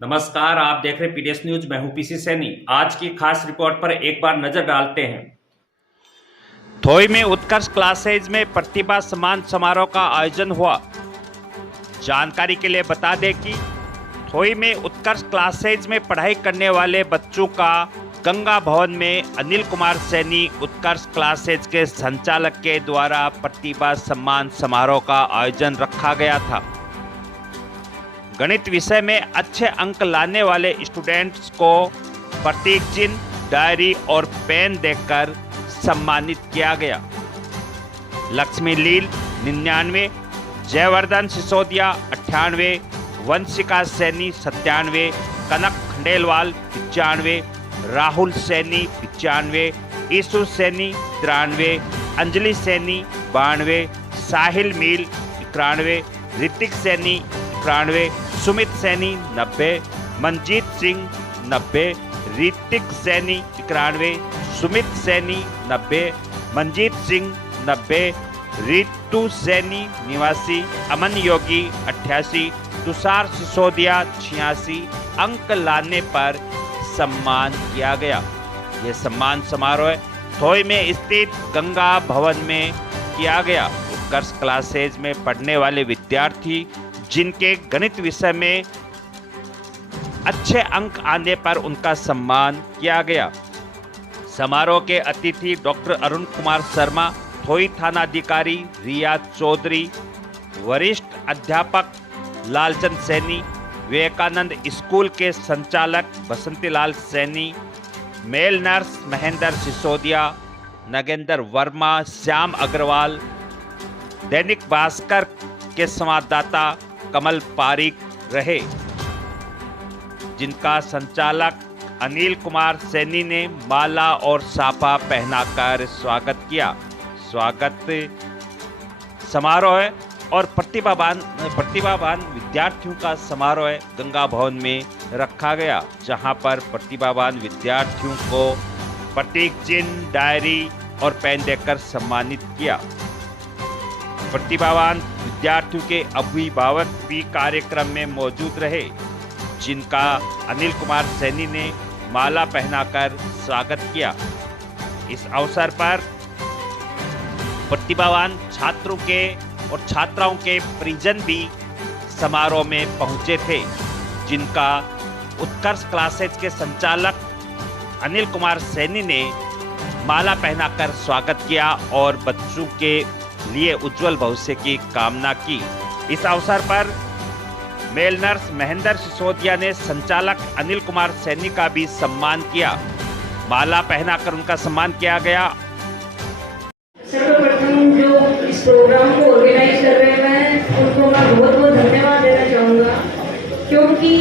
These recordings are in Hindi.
नमस्कार, आप देख रहे पीडीएस न्यूज। मैं हूं पीसी सैनी। आज की खास रिपोर्ट पर एक बार नजर डालते हैं। थोई में उत्कर्ष क्लासेज में प्रतिभा सम्मान समारोह का आयोजन हुआ। जानकारी के लिए बता दें कि थोई में उत्कर्ष क्लासेज में पढ़ाई करने वाले बच्चों का गंगा भवन में अनिल कुमार सैनी उत्कर्ष क्लासेज के संचालक के द्वारा प्रतिभा सम्मान समारोह का आयोजन रखा गया था। गणित विषय में अच्छे अंक लाने वाले स्टूडेंट्स को प्रतीक चिन्ह, डायरी और पेन देकर सम्मानित किया गया। लक्ष्मी लील 99, जयवर्धन सिसोदिया 98, वंशिका सैनी 97, कनक खंडेलवाल 95, राहुल सैनी 95, ईशु सैनी 93, अंजलि सैनी 92, साहिल मील 91, ऋतिक सैनी 91, सुमित सैनी 90, मनजीत सिंह 90, ऋतिक सैनी 91, सुमित सैनी 90, मनजीत सिंह 90, ऋतु सैनी 89, अमन योगी 88, तुषार सिसोदिया 86 अंक लाने पर सम्मान किया गया। यह सम्मान समारोह थोई में स्थित गंगा भवन में किया गया। उत्कर्ष क्लासेज में पढ़ने वाले विद्यार्थी जिनके गणित विषय में अच्छे अंक आने पर उनका सम्मान किया गया। समारोह के अतिथि डॉक्टर अरुण कुमार शर्मा, थोई थानाधिकारी रिया चौधरी, वरिष्ठ अध्यापक लालचंद सैनी, विवेकानंद स्कूल के संचालक बसंतीलाल सैनी, मेल नर्स महेंद्र सिसोदिया, नगेंद्र वर्मा, श्याम अग्रवाल, दैनिक भास्कर के संवाददाता कमल पारिक रहे, जिनका संचालक अनिल कुमार सैनी ने माला और साफा पहनाकर स्वागत किया। स्वागत समारोह और प्रतिभावान विद्यार्थियों का समारोह गंगा भवन में रखा गया, जहां पर प्रतिभावान विद्यार्थियों को प्रतीक चिन्ह, डायरी और पेन देकर सम्मानित किया। प्रतिभावान विद्यार्थियों के अभिभावक भी कार्यक्रम में मौजूद रहे, जिनका अनिल कुमार सैनी ने माला पहनाकर स्वागत किया। इस अवसर पर प्रतिभावान छात्रों के और छात्राओं के परिजन भी समारोह में पहुंचे थे, जिनका उत्कर्ष क्लासेज के संचालक अनिल कुमार सैनी ने माला पहनाकर स्वागत किया और बच्चों के लिए उज्जवल भविष्य की कामना की। इस अवसर पर मेल नर्स महेंद्र सिसोदिया ने संचालक अनिल कुमार सैनी का भी सम्मान किया। माला पहनाकर उनका सम्मान किया गया। सर्वप्रथम जो इस प्रोग्राम को ऑर्गेनाइज कर रहे हैं उनको मैं बहुत बहुत धन्यवाद देना चाहूँगा, क्योंकि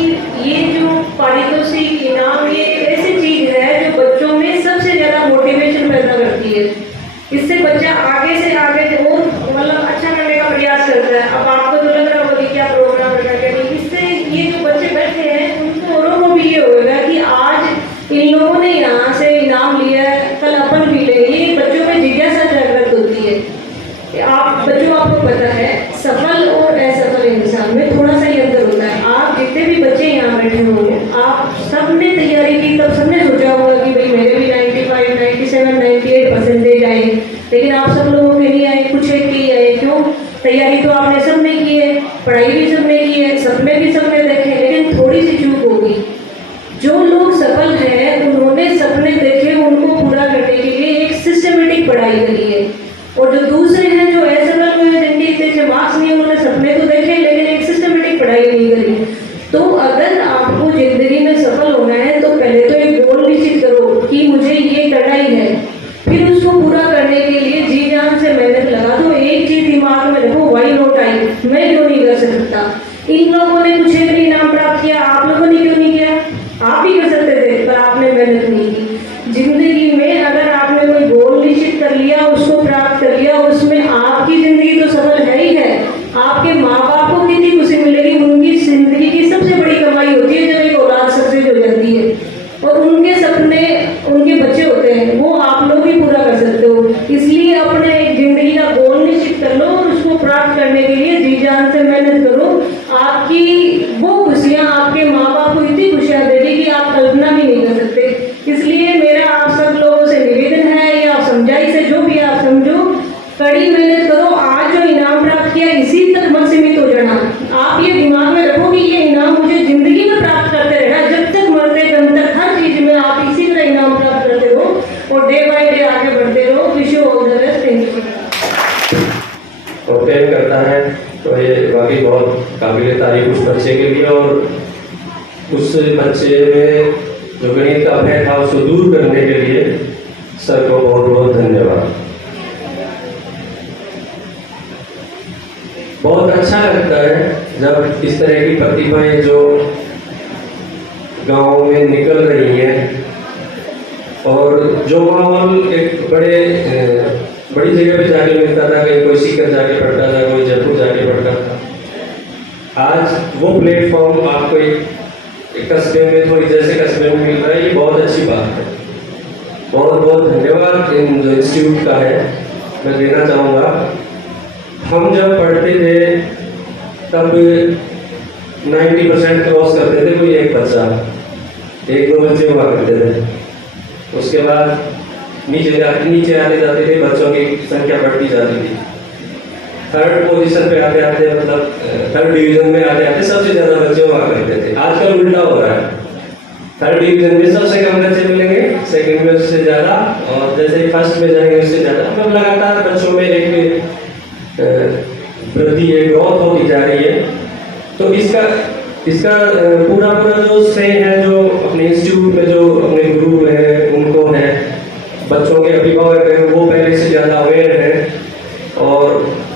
ये जो पारितोषिक इनाम ये ऐसी चीज है जो बच्चों में सबसे ज़्यादा मोटिवेशन पैदा करती है। इससे बच्चा आगे से आगे और मतलब अच्छा करने का प्रयास करता है। अब आपको तो लग रहा होगा कि क्या प्रोग्राम रखा गया, नहीं, इससे ये जो बच्चे बैठे हैं उनको औरों को भी ये होगा कि आज इन लोगों ने यहाँ से इनाम लिया है, कल अपन भी ले। ये बच्चों में जिज्ञासा जागृत होती है। आप बच्चों, आपको पता है सफल और असफल इंसान में थोड़ा सा ही अंतर होता है। आप जितने भी बच्चे यहाँ बैठे होंगे, आप सबने तैयारी की, तब सबने सोचा होगा कि भाई मेरे भी 95, 97, 98 परसेंटेज आए, लेकिन आप सब लोगों के नहीं आए, कुछ एक ही आए। क्यों? तैयारी तो आपने सबने की है, पढ़ाई भी सबने की है, सपने भी सबने देखे, लेकिन थोड़ी सी चूक होगी। जो लोग सफल हैं उन्होंने सपने देखे, उनको पूरा करने के लिए एक सिस्टमेटिक पढ़ाई करी है, और जो दूसरे हैं जो असफल हुए, जिनके इतने मार्क्स नहीं, उन्होंने सपने तो देखे लेकिन एक सिस्टमेटिक पढ़ाई नहीं करी। तो अगर आपको जिंदगी में सफल होना है तो पहले तो एक गोल निश्चित करो कि मुझे ये करना ही है, फिर उसको पूरा करने के लिए जी जान से मेहनत लगा दो। एक चीज दिमाग में रखो, व्हाई नॉट आई, मैं क्यों नहीं कर सकता। इन लोगों ने कुछ एक इनाम प्राप्त किया, आप लोगों ने क्यों नहीं किया? आप भी कर सकते थे, पर आपने मेहनत नहीं की। जिंदगी में अगर आपने कोई गोल निश्चित कर लिया, उसको प्राप्त कर लिया, उसमें आपकी जिंदगी तो सफल है ही है, आपके माँ बाप को कितनी खुशी मिलेगी। उनकी जिंदगी की सबसे बड़ी कमाई होती है जब एक औलाद सक्सेस हो जाती है, और उनके सपने उनके बच्चे होते हैं, वो आप लोग भी पूरा कर सकते हो। इसलिए अपने जिंदगी का गोल निश्चित कर लो और उसको प्राप्त करने के लिए जी जान से मेहनत करो। प्राप्त करते रहना, जब तक मरते दम तक हर चीज में आप इसी तरह इनाम प्राप्त करते रहो और डे बाय डे आगे बढ़ते रहो। Wish you all the best. Thank you. और प्रेम करता है तो ये वाकई बहुत काबिल तारीफ उस बच्चे के लिए, और उस बच्चे में जो गणित का भय था उसको दूर करने के लिए सर को बहुत बहुत धन्यवाद। बहुत अच्छा लगता है जब इस तरह की प्रतिभाएं जो गांव में निकल रही हैं, और जो माहौल एक बड़ी जगह पे जाके मिलता था, कहीं कोई सीकर जाके पढ़ता था, कोई जयपुर जाके पढ़ता था, आज वो प्लेटफॉर्म आपको एक कस्बे में, थोड़ी जैसे कस्बे में मिल रहा है, ये बहुत अच्छी बात है। बहुत बहुत धन्यवाद इन जो इंस्टीट्यूट का है मैं देना चाहूँगा। हम जब पढ़ते थे तब 90% क्रॉस करते थे, कोई एक बच्चा, एक दो बच्चे हुआ करते थे। उसके बाद नीचे आते जाते थे, बच्चों की संख्या बढ़ती जाती थी। थर्ड पोजीशन पे आते आते, मतलब थर्ड डिवीजन में आते आते सबसे ज़्यादा बच्चे हुआ करते थे। आजकल उल्टा हो रहा है, थर्ड डिवीजन में सबसे कम बच्चे मिलेंगे, सेकंड में उससे ज़्यादा, और जैसे ही फर्स्ट में जाएंगे उससे ज़्यादा। मतलब लगातार बच्चों में एक वृद्धि है, ग्रोथ होती जा रही है। तो इसका पूरा जो श्रेय है, जो अपने इंस्टीट्यूट में जो अपने गुरु हैं उनको है, बच्चों के अभिभावक हैं वो पहले से ज़्यादा अवेयर है, और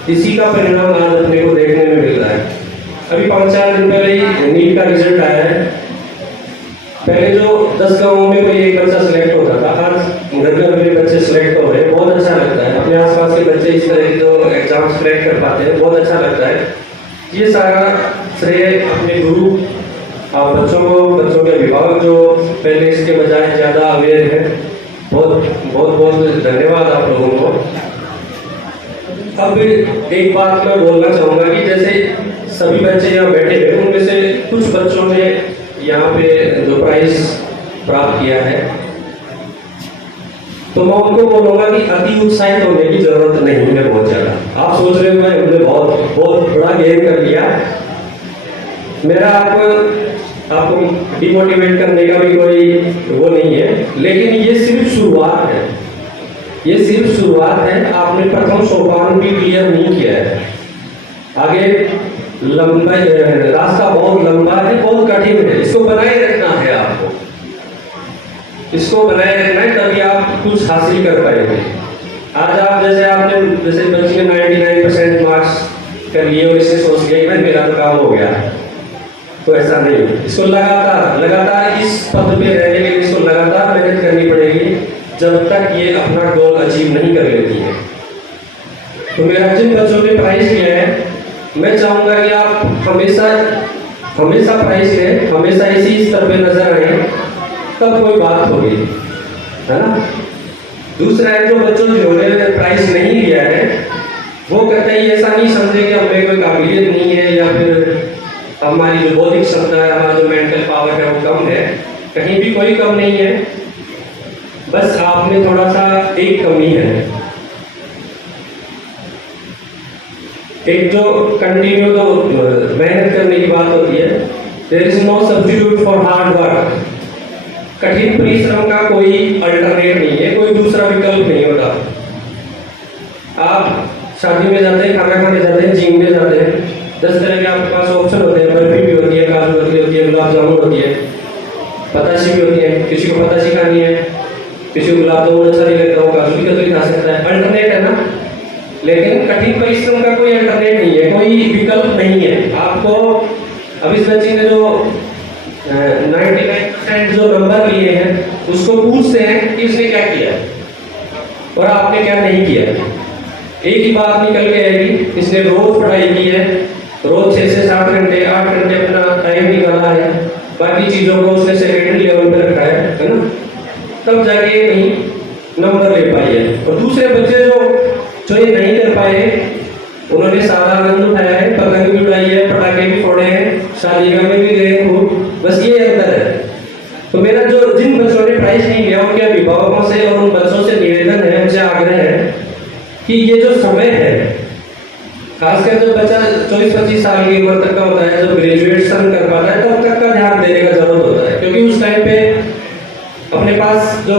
इसी का परिणाम आज अपने को देखने में मिल रहा है। अभी 5-4 दिन पहले ही नीट का रिजल्ट आया है। पहले जो 10 गाँवों में कोई एक बच्चा सिलेक्ट होता था, आज घर घर में बच्चे सिलेक्ट हो रहे हैं। बहुत अच्छा लगता है, अपने आसपास के बच्चे इस तरह के जो एग्जाम सिलेक्ट कर पाते हैं, बहुत अच्छा लगता है। ये सारा श्रेय अपने गुरु और बच्चों के अभिभावक जो पहले इसके बजाय ज़्यादा अवेयर है, बहुत धन्यवाद आप लोगों को। अब एक बात मैं बोलना चाहूँगा कि जैसे सभी बच्चे यहाँ बैठे हैं, उनमें से कुछ बच्चों ने यहाँ पे जो प्राइज प्राप्त किया है, तो मैं उनको बोलूँगा कि अति उत्साहित होने की जरूरत नहीं है बहुत ज़्यादा। आप सोच रहे हो हमने बहुत बड़ा गेम कर लिया। मेरा आपको डिमोटिवेट करने का भी कोई वो नहीं है, लेकिन ये सिर्फ शुरुआत है। ये सिर्फ शुरुआत है। आपने प्रथम सोपान भी क्लियर नहीं किया है, आगे लंबा रास्ता बहुत लंबा है, बहुत कठिन है। इसको बनाए रखना है, आपको इसको बनाए रखना है, तभी आप कुछ हासिल कर पाएंगे। आज आप जैसे बच्चे ने 99% मार्क्स कर लिए और इससे सोच लिया कि भाई मेरा तो काम हो गया, तो ऐसा नहीं है। इसको लगातार इस पद पे रहने के लिए इसको लगातार मेहनत करनी पड़ेगी, जब तक ये अपना गोल अचीव नहीं कर लेती है। तो मेरा जिन बच्चों ने प्राइज किया है, मैं चाहूँगा कि आप हमेशा प्राइज लें, हमेशा इसी स्तर पे नजर आए, तब कोई बात होगी, है ना। दूसरा है, जो बच्चों जिन्होंने प्राइज नहीं लिया है, वो कहते हैं ऐसा नहीं समझे कि हमें कोई काबिलियत नहीं है, या फिर हमारी जो बौद्धिक क्षमता है, हमारा जो मेंटल पावर है वो कम है। कहीं भी कोई कम नहीं है, बस आप में थोड़ा सा एक कमी है। एक जो कंटिन्यू तो मेहनत करने की बात होती है, there is no substitute for hard work. कठिन परिश्रम का कोई अल्टरनेट नहीं है, कोई दूसरा विकल्प नहीं होता। आप शादी में जाते हैं, खाना खाने जाते हैं, जिम में जाते हैं, 10 तरह के आपके पास ऑप्शन होते हैं। बर्फी भी होती है, काजू कतली होती है, गुलाब जामुन होती है, पताशी भी होती है। किसी को पताशी खानी है, किसी को गुलाब जामुन अच्छा नहीं लगता, वो काजू की कतली खा सकता है। अल्टरनेट है ना, लेकिन कठिन परिश्रम का कोई अल्टरनेट नहीं है, कोई विकल्प नहीं है आपको। अब इस बच्चे ने जो 99% जो नंबर लिए हैं, उसको पूछते हैं कि इसने क्या किया और आपने क्या नहीं किया। एक ही बात निकल के आएगी, इसने रोज पढ़ाई की है, रोज 6 से 7 घंटे 8 घंटे अपना टाइम निकाला है, बाकी चीज़ों को उसने सेकेंडरी लेवल पर रखा है ना, तब जाके कहीं नंबर ले पाई है। और दूसरे बच्चे जो ये नहीं कर पाए, उन्होंने सारा आनंद उठाया है, पतंग भी उड़ाई है, पटाखे भी फोड़े हैं, शादियों में भी गए खूब, बस ये अंतर है। तो मेरा जिन बच्चों ने प्राइज नहीं लिया, उनके अभिभावकों से और उन बच्चों से निवेदन है, उनसे आग्रह है कि ये जो समय है, खासकर जब बच्चा 24-25 साल की उम्र तक का होता है, जब ग्रेजुएशन कर पाता है, तब तक का ध्यान देने का जरूरत होता है, क्योंकि उस टाइम पे अपने पास जो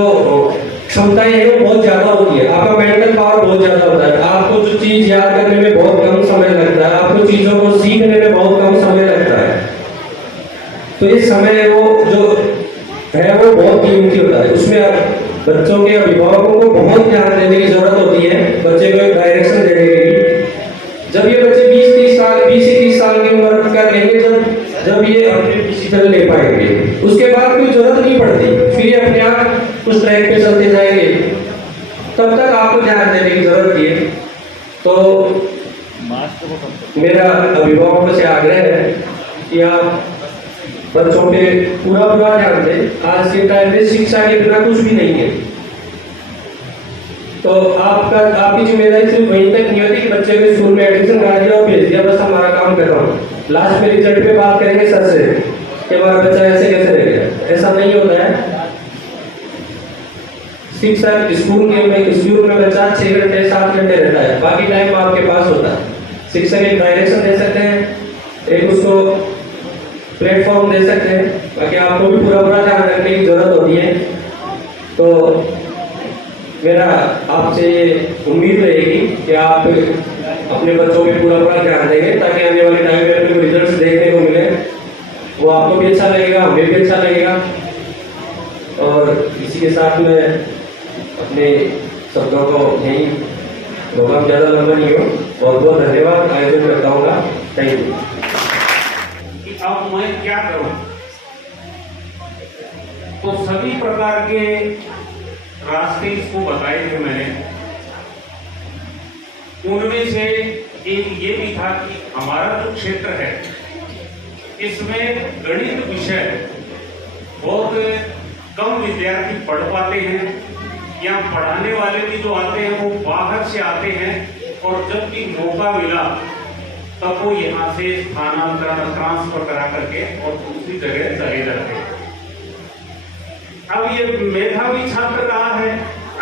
क्षमताएं हैं वो बहुत ज्यादा होती है, आपका मेंटल पावर बहुत ज्यादा होता है, आपको जो चीज याद करने में बहुत कम समय लगता है, आपको चीजों को सीखने में बहुत कम समय लगता है। तो इस समय वो जो है वो बहुत कीमती होता है, उसमें बच्चों के अभिभावकों को बहुत ध्यान देने की जरूरत होती है, बच्चे को एक डायरेक्शन देने के लिए। जब ये बच्चे 20-30 साल की उम्र कर लेंगे, जब ये अपने डिसीजन ले पाएंगे, उसके बाद कोई जरूरत नहीं पड़ती, फिर ये अपने आप उस ट्रैक पे चलते जाएंगे, तब तक आपको ध्यान देने की जरूरत है। तो मेरा अभिभावकों से आग्रह है कि आप बच्चों पे पूरा ध्यान दें। आज के टाइम में शिक्षा के बिना कुछ भी नहीं है, तो आपकी जिम्मेदारी सिर्फ वहीं तक नहीं होती कि बच्चे को स्कूल में एडमिशन करा दिया और भेज दिया, बस हमारा काम कर रहा हूँ, लास्ट में रिजल्ट पे बात करेंगे सर से कि हमारा बच्चा ऐसे कैसे रह गया। ऐसा नहीं होता है। शिक्षा स्कूल में बच्चा 6 घंटे 7 घंटे रहता है, बाकी टाइम आपके पास होता है। शिक्षक एक डायरेक्शन दे सकते हैं, एक उसको प्लेटफॉर्म दे सकते हैं, बाकी आपको भी पूरा ध्यान रखने की जरूरत होती है। तो मेरा आपसे उम्मीद रहेगी कि आप अपने बच्चों पे पूरा ध्यान देंगे, ताकि आने वाले टाइम में अपने रिजल्ट्स देखने को मिले, वो आपको भी अच्छा लगेगा, हमें भी अच्छा लगेगा। और इसी के साथ में अपने शब्दों को यहीं प्रोग्राम ज़्यादा लंबा नहीं हो, बहुत बहुत धन्यवाद आयोजन करता हूँ। Thank you. अब मैं क्या करूं, तो सभी प्रकार के रास्ते इसको बताए थे मैंने। उनमें से एक ये भी था कि हमारा जो क्षेत्र है इसमें गणित विषय बहुत कम विद्यार्थी पढ़ पाते हैं, या पढ़ाने वाले भी जो आते हैं वो बाहर से आते हैं, और जब भी मौका मिला तब वो यहाँ से स्थानांतरण ट्रांसफर करा करके और दूसरी जगह चले जाते हैं। अब ये मेधावी छात्र कहाँ है?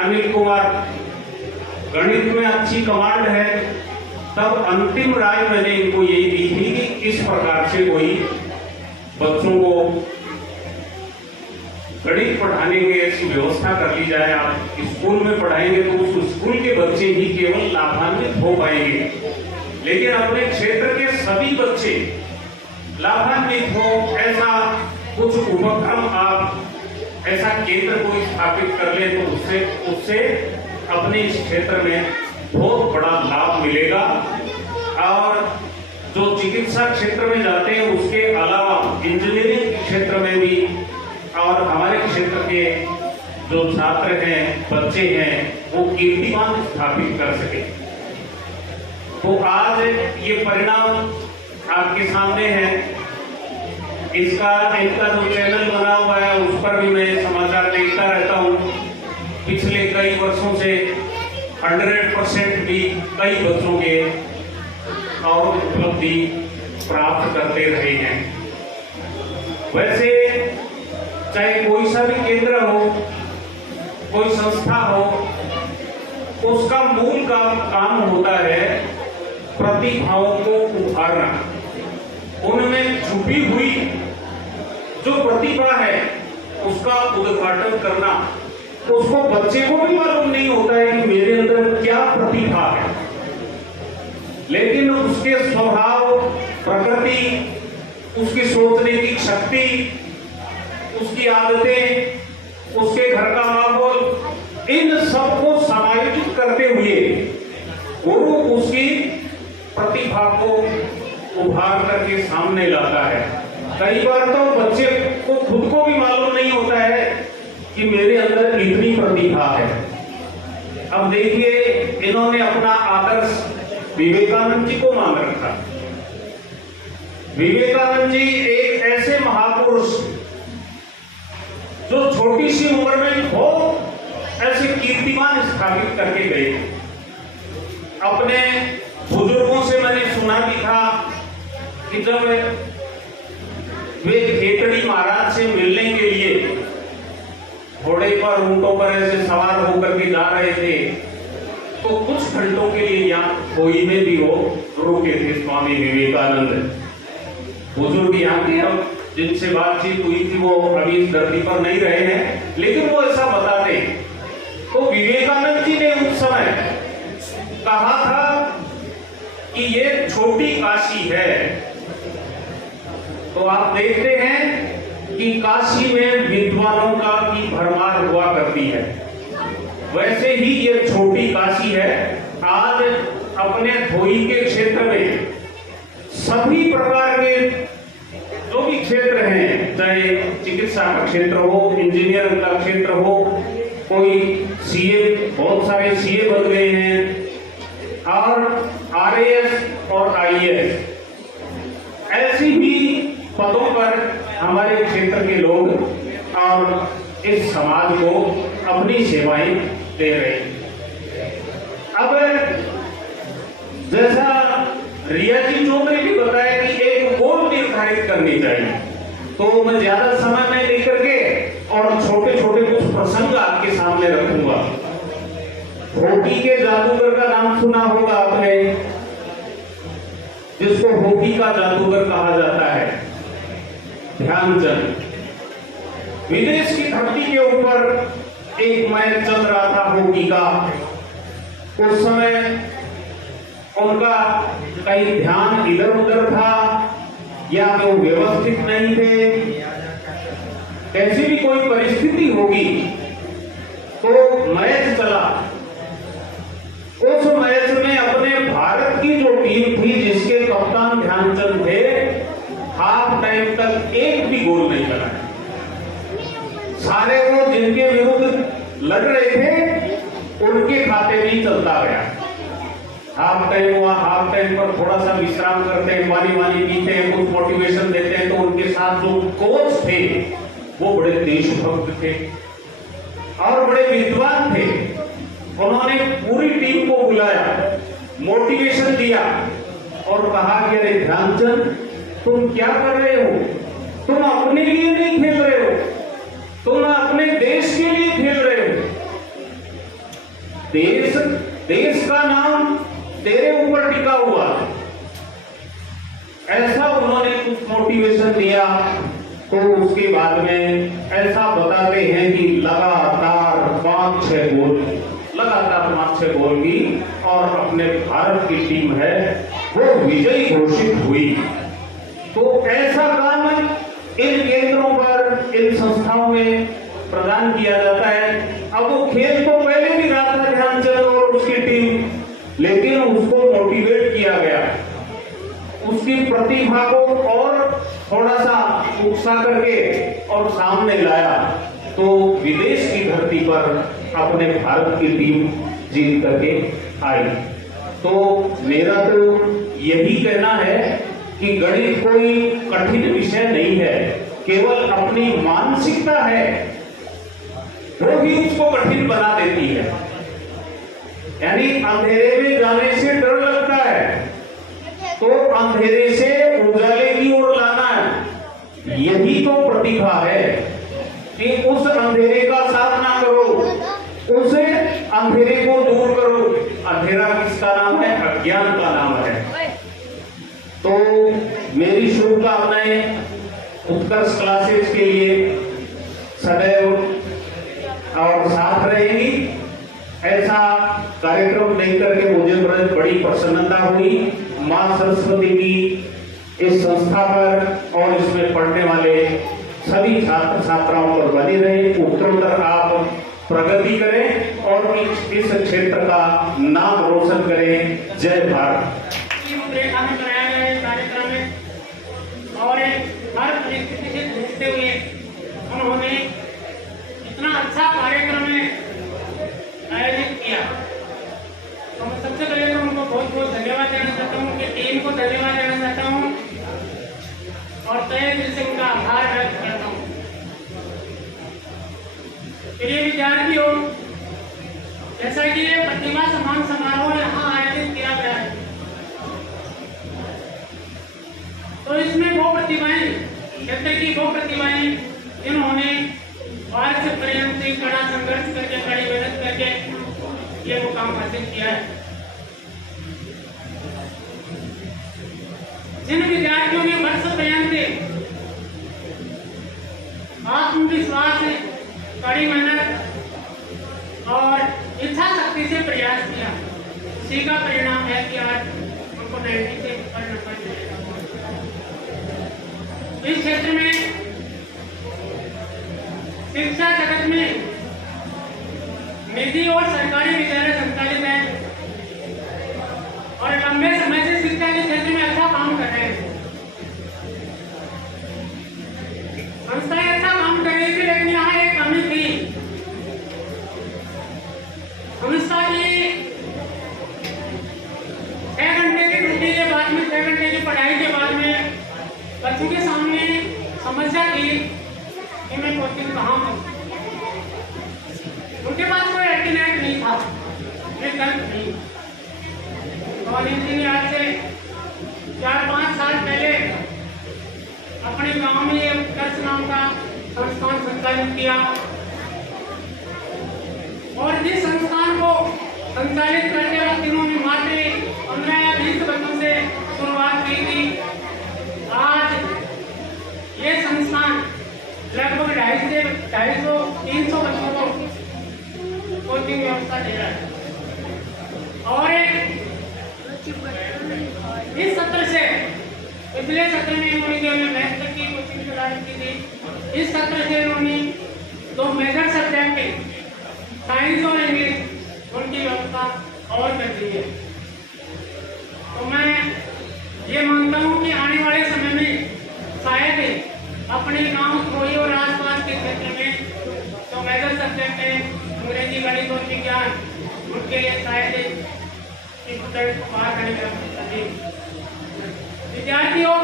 अनिल कुमार, गणित में अच्छी कमांड है। तब अंतिम राय मैंने इनको यही दी थी कि किस प्रकार से कोई बच्चों को गणित पढ़ाने की ऐसी व्यवस्था कर ली जाए। आप स्कूल में पढ़ाएंगे तो उस स्कूल के बच्चे ही केवल लाभान्वित हो पाएंगे, लेकिन अपने क्षेत्र के सभी बच्चे लाभान्वित हो, ऐसा कुछ उपक्रम आप ऐसा केंद्र को स्थापित कर ले तो उससे अपने इस क्षेत्र में बहुत बड़ा लाभ मिलेगा। और जो चिकित्सा क्षेत्र में जाते हैं उसके अलावा इंजीनियरिंग के क्षेत्र में भी, और हमारे क्षेत्र के जो छात्र हैं, बच्चे हैं, वो कीर्तिमान स्थापित कर सके। तो आज ये परिणाम आपके सामने है। इनका जो चैनल बना हुआ है उस पर भी मैं समाचार देखता रहता हूँ। पिछले कई वर्षों से 100% भी कई बच्चों के और उपलब्धि प्राप्त करते रहे हैं। वैसे चाहे कोई सा भी केंद्र हो, कोई संस्था हो, उसका मूल काम होता है प्रतिभाओं को उभारना, उनमें छुपी हुई जो प्रतिभा है उसका उद्घाटन करना। उसको बच्चे को भी मालूम नहीं होता है कि मेरे अंदर क्या प्रतिभा है, लेकिन उसके स्वभाव, प्रकृति, उसकी सोचने की शक्ति, उसकी आदतें, उसके घर का माहौल, इन सबको समायोजित करते हुए गुरु उसकी प्रतिभा को उभार करके सामने लाता है। कई बार तो बच्चे को खुद को भी मालूम नहीं होता है कि मेरे अंदर इतनी प्रतिभा है। अब देखिए, इन्होंने अपना आदर्श विवेकानंद जी को मान रखा। विवेकानंद जी एक ऐसे महापुरुष जो छोटी सी उम्र में बहुत ऐसे कीर्तिमान स्थापित करके गए। अपने बुजुर्गों से मैंने सुना भी था कि जब वे खेतड़ी महाराज से मिलने के लिए घोड़े पर, ऊंटों पर ऐसे सवार होकर के जा रहे थे, तो तो कुछ घंटों के लिए यहाँ खोई में भी वो रुके थे स्वामी विवेकानंद। बुजुर्ग यहाँ के अब जिनसे बातचीत हुई थी वो अभी इस धरती पर नहीं रहे हैं, लेकिन वो ऐसा बताते। तो विवेकानंद जी ने उस समय कहा था कि ये छोटी काशी है। तो आप देखते हैं कि काशी में विद्वानों का की भरमार हुआ करती है, वैसे ही ये छोटी काशी है। आज अपने धोई के क्षेत्र में सभी प्रकार के जो भी क्षेत्र हैं, चाहे चिकित्सा का क्षेत्र हो, इंजीनियरिंग का क्षेत्र हो, कोई सीए, बहुत सारे सीए बन गए हैं, और आरएएस और आईएएस, ऐसी भी पदों पर हमारे क्षेत्र के लोग और इस समाज को अपनी सेवाएं दे रहे हैं। अब जैसा रिया जी चौधरी भी बताया कि एक गोल निर्धारित करनी चाहिए, तो मैं ज्यादा समय नहीं लेकर के और छोटे छोटे कुछ प्रसंग आपके सामने रखूंगा। हॉकी के जादूगर का नाम सुना होगा आपने, जिसको हॉकी का जादूगर कहा जाता है, ध्यानचंद। विदेश की धरती के ऊपर एक मैच चल रहा था हॉकी का। उस समय उनका कहीं ध्यान इधर उधर था, या तो व्यवस्थित नहीं थे, ऐसी भी कोई परिस्थिति होगी। तो मैच चला। उस मैच में अपने भारत की जो टीम थी, जिसके कप्तान ध्यानचंद थे, हाफ टाइम तक एक भी गोल नहीं बनाया। सारे वो जिनके विरुद्ध लड़ रहे थे उनके खाते में ही चलता गया। हाफ टाइम हुआ, हाफ टाइम पर थोड़ा सा विश्राम करते हैं, पानी वानी पीते हैं, कुछ मोटिवेशन देते हैं। तो उनके साथ जो कोच थे वो बड़े देशभक्त थे और बड़े विद्वान थे। उन्होंने पूरी टीम को बुलाया, मोटिवेशन दिया और कहा कि अरे ध्यानचंद, तुम क्या कर रहे हो? तुम अपने लिए नहीं खेल रहे हो, तुम अपने देश के लिए खेल रहे हो। देश का नाम तेरे ऊपर टिका हुआ। ऐसा उन्होंने कुछ मोटिवेशन दिया। तो उसके बाद में ऐसा बताते हैं कि लगातार 5-6 गोल की और अपने भारत की टीम है वो विजयी घोषित हुई। तो ऐसा काम इन केंद्रों पर, इन संस्थाओं में प्रदान किया जाता है। अब वो खेल तो पहले भी रहा था ध्यानचंद और उसकी टीम, लेकिन उसको मोटिवेट किया गया, उसकी प्रतिभा को और थोड़ा सा उत्साह करके और सामने लाया। तो विदेश की धरती पर अपने भारत की टीम जीत करके आई। तो मेरा तो यही कहना है कि गणित कोई कठिन विषय नहीं है, केवल अपनी मानसिकता है वो ही उसको कठिन बना देती है। यानी अंधेरे में जाने से डर लगता है, तो अंधेरे से उजाले की ओर लाना है। यही तो प्रतिभा है कि उस अंधेरे का साथ ना करो, उसे अंधेरे को दूर करो। अंधेरा किसका नाम है? अज्ञान का नाम है। तो मेरी शुभकामनाएं उत्कर्ष क्लासेस के लिए सदैव और साथ रहेगी। ऐसा कार्यक्रम देख करके मुझे बड़ी प्रसन्नता हुई। मां सरस्वती की इस संस्था पर और इसमें पढ़ने वाले सभी छात्र छात्राओं पर बने रहे, उत्तरोत्तर आप प्रगति करें और इस क्षेत्र का नाम रोशन करें। जय भारत। कार्यक्रम में और हर परिस्थिति से जूझते हुए उन्होंने इतना अच्छा कार्यक्रम आयोजित किया। तो मैं सबसे पहले तो उनको बहुत बहुत धन्यवाद देना चाहता हूँ, उनकी टीम को धन्यवाद देना चाहता हूँ और तहे दिल से उनका आभार व्यक्त करता हूँ। प्रिय विद्यार्थियों, जैसा कि ये प्रतिभा सम्मान समारोह यहाँ आयोजित किया गया है, तो इसमें वो प्रतिभाएं, क्षेत्र की वो प्रतिभाएं जिन्होंने वर्ष पर्यंत कड़ा संघर्ष करके, कड़ी मेहनत करके ये मुकाम हासिल किया है। जिन विद्यार्थियों ने वर्ष पर्यंत आत्मविश्वास, कड़ी मेहनत और इच्छा शक्ति से प्रयास किया, उसी का परिणाम है कि आज उनको 90 से ऊपर नंबर मिलेगा। इस क्षेत्र में शिक्षा जगत में निजी और सरकारी विद्यालय संचालित है और लंबे समय से शिक्षा के क्षेत्र में अच्छा काम कर रहे हैं। संस्थाएं अच्छा काम कर रही थी, लेकिन यहाँ एक कमी थी। संस्था की 6 घंटे की ड्यूटी के बाद में, 6 घंटे की पढ़ाई के बाद में बच्चों के सामने समस्या थी कि मैं कोचिंग कहाँ करूँ। उनके पास कोई अल्टरनेट नहीं था, विकल्प नहीं। कॉलेज ने आज से 4-5 साल पहले अपने गांव में एक उत्कर्ष नाम का संस्थान संचालित किया और जिस संस्थान को संचालित करते वक्त इन्होंने मात्र 15 या 20 बच्चों से शुरुआत की थी। आज ये संस्थान लगभग 250-300 बच्चों को कोचिंग व्यवस्था दे रहा है। और इस सत्र से, पिछले सत्र में इन्होंने जो मैथ की कोचिंग चला रखी थी, इस सत्र से इन्होंने 2 मेजर सब्जेक्ट साइंस और इंग्लिश उनकी व्यवस्था और कर दी है। तो मैं ये मानता हूँ कि आने वाले समय में शायद अपने गांव कोई और आसपास के क्षेत्र में जो मेजर सब्जेक्ट है अंग्रेजी, गणित और विज्ञान, उनके लिए शायद स्टूडेंट को बाहर करने की आवश्यकता नहीं। विद्यार्थियों,